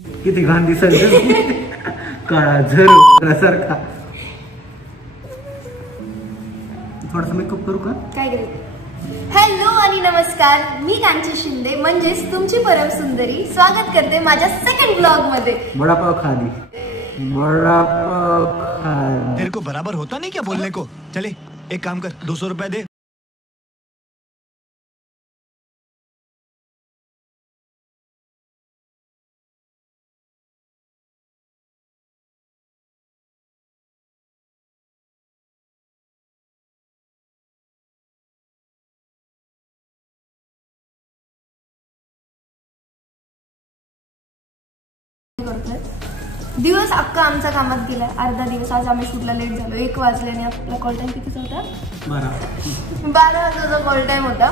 किती घाण दिसायचं काळा झर सारखा. थोडासा मेकअप करू का? काय करू? हॅलो आणि नमस्कार, मी कांची शिंदे म्हणजेच तुमची परम सुंदरी स्वागत करते माझ्या सेकंड ब्लॉग मध्ये. वडापाव खाली वडापाव खा. तेरे को बराबर होता नहीं क्या बोलने को? चले एक काम कर, 200 रुपया दे. दिवस अख्खा आमच्या कामात गेला. अर्धा दिवस आज आम्ही शूटला लेट झालो. 1 वाजल्याने आपला कॉल टाइम कितीचा होता? 12 वाजता कॉल टाइम होता.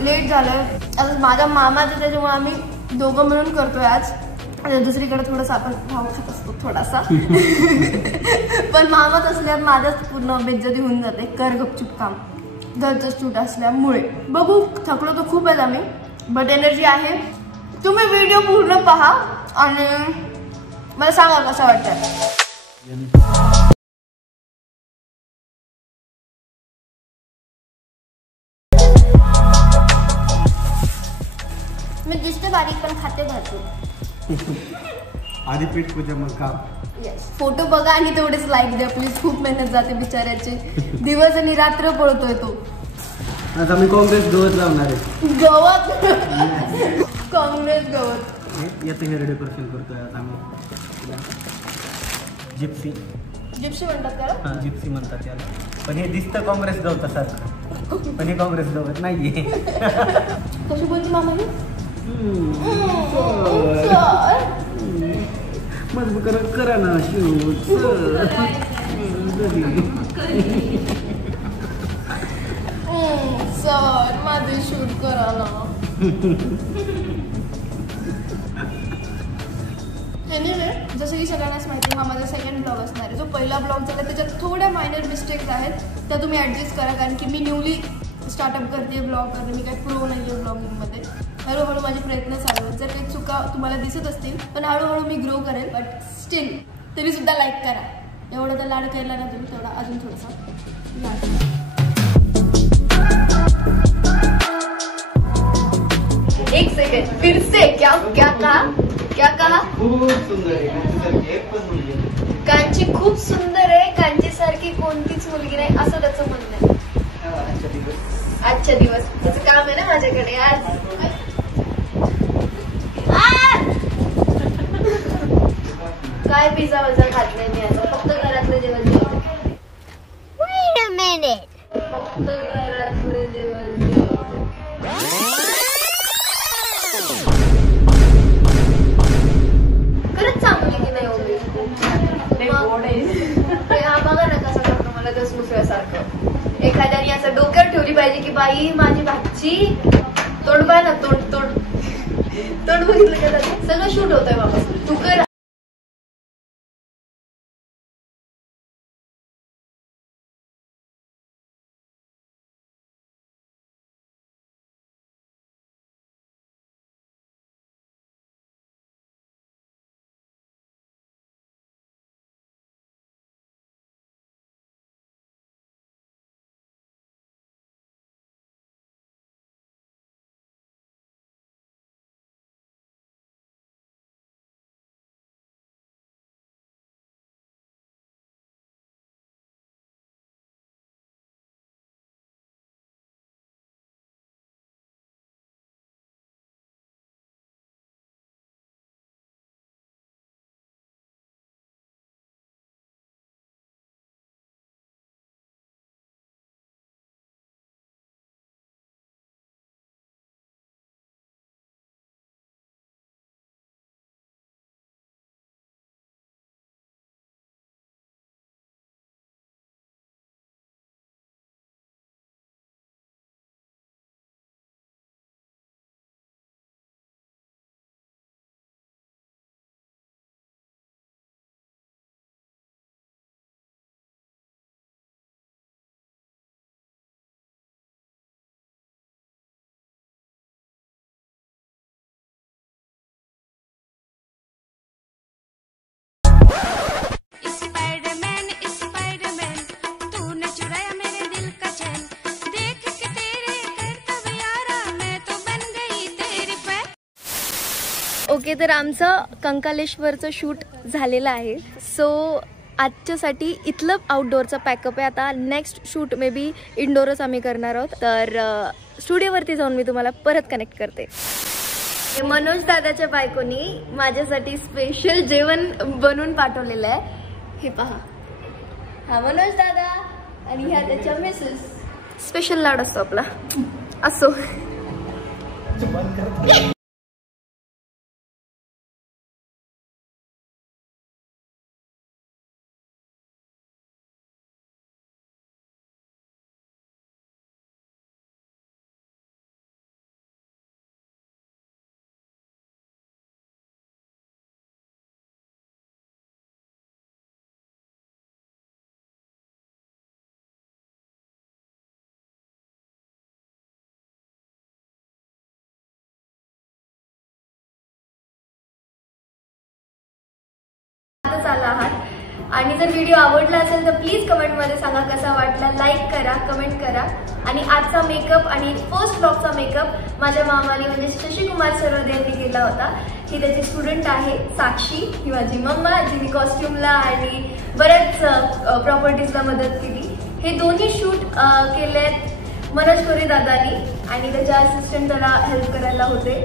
लेट झालोय. आता माझा मामाचं त्याच्यामुळे आम्ही दोघं मिळून करतोय आज. दुसरीकडे थोडासा आपण भाव खात असतो थोडासा पण मामाच असल्यावर माझ्याच पूर्ण बेइज्जती होऊन जाते. कर गपचूप काम घरचं शूट असल्यामुळे. बघू, थकलो तर खूप आहेत आम्ही, बट एनर्जी आहे. तुम्ही व्हिडिओ पूर्ण पहा आणि मला सांगा कसं वाटतं. मी दिसते बारीक पण खाते भरपूर. आधी पीठ पूजा मग का. फोटो बघा आणि तेवढेच लाईक द्या प्लीज. खूप मेहनत जाते बिचाऱ्याची. दिवस आणि रात्र पळतोय तो. आज आम्ही काँग्रेस गवत लावणार आहे. गवत काँग्रेस गवत याचं हेअर डेकोरेशन करतोय आज आम्ही. जिप्सी जिप्सी म्हणतात त्याला. जिप्सी म्हणतात त्याला. पण हे दिसतं काँग्रेस गवतासारखं, पण हे काँग्रेस गवत नाहीये. कशी बोलली मामाने? मग करा ना शूट. सर माझे शूट करा ना. जसं की सगळ्यांनाच माहिती, हा माझा सेकंड ब्लॉग असणार आहे. जो पहिला ब्लॉग झाला त्याच्यात थोड्या मायनर मिस्टेक्स आहेत, त्या तुम्ही ॲडजस्ट करा. कारण की मी न्यूली स्टार्टअप करते, ब्लॉग करते. मी काही प्रो नाही आहे ब्लॉगिंगमध्ये. हळूहळू माझे प्रयत्न चालू आहेत. जर काही चुका तुम्हाला दिसत असतील पण हळूहळू मी ग्रो करेल. बट स्टील तरीसुद्धा लाईक करा. एवढं तर लाड केला ना तुम्ही, तेवढा अजून थोडासा लाड. एक सेकंड फिर से क्या क्या कहा? क्या कहा? खूप सुंदर आहे कांची खूप सुंदर आहे. कांची सारखी कोणतीच मुलगी नाही असं त्याचं म्हणणं आहे. आजच्या दिवस त्याचं काम आहे ना माझ्याकडे आज. काय पिझ्झा वजा खात नाही मी आता. फक्त घरातलं जेवण जेवते. फक्त घरातलं जेवण खरंच चांगली की नाही होती. हा बघा ना कसं करतो मला जस मुसळ्यासारखं. एखाद्याने असं डोक्यावर ठेवली पाहिजे की बाई माझी भाची. तोंड पाय ना, तोंड तोंड तोंड बघितलं का? सगळं शूट होतंय बाबा. तू कर. तर आमचं कंकालेश्वरचं शूट झालेलं आहे. सो आजच्यासाठी इथलं आउटडोअरचं पॅकअप आहे. आता नेक्स्ट शूट मे बी इनडोअरच आम्ही करणार आहोत. तर स्टुडिओवरती जाऊन मी तुम्हाला परत कनेक्ट करते. मनोज दादाच्या बायकोनी माझ्यासाठी स्पेशल जेवण बनवून पाठवलेलं आहे. हे पहा, हा मनोज दादा आणि ह्या त्याच्या मिसेस. स्पेशल लाड असतो आपला. असो आला आहात आणि जर व्हिडिओ आवडला असेल तर प्लीज कमेंटमध्ये सांगा कसा वाटला. लाईक करा, कमेंट करा. आणि आजचा मेकअप आणि फर्स्ट ब्लॉगचा मेकअप माझ्या मामाने म्हणजे शशिकुमार सरवदे यांनी केला होता. ही त्याची स्टुडंट आहे साक्षी, ही माझी मम्मा जिने कॉस्ट्युमला आणि बऱ्याच प्रॉपर्टीजला मदत केली. हे दोन्ही शूट केलेत मनोज कोरे दादानी आणि त्याच्या असिस्टंट त्याला हेल्प करायला होते.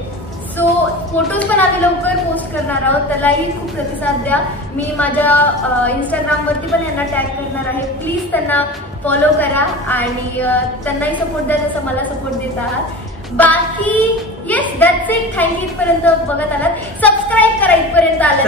सो फोटोज पण आम्ही लवकर पोस्ट करणार आहोत. त्यालाही खूप प्रतिसाद द्या. मी माझ्या इंस्टाग्रामवरती पण यांना टॅग करणार आहे. प्लीज त्यांना फॉलो करा आणि त्यांनाही सपोर्ट द्या जसं मला सपोर्ट देत आहात. बाकी येस दॅट्स इट. थँक्यू इथपर्यंत बघत आलात. सबस्क्राईब करा इथपर्यंत आलं.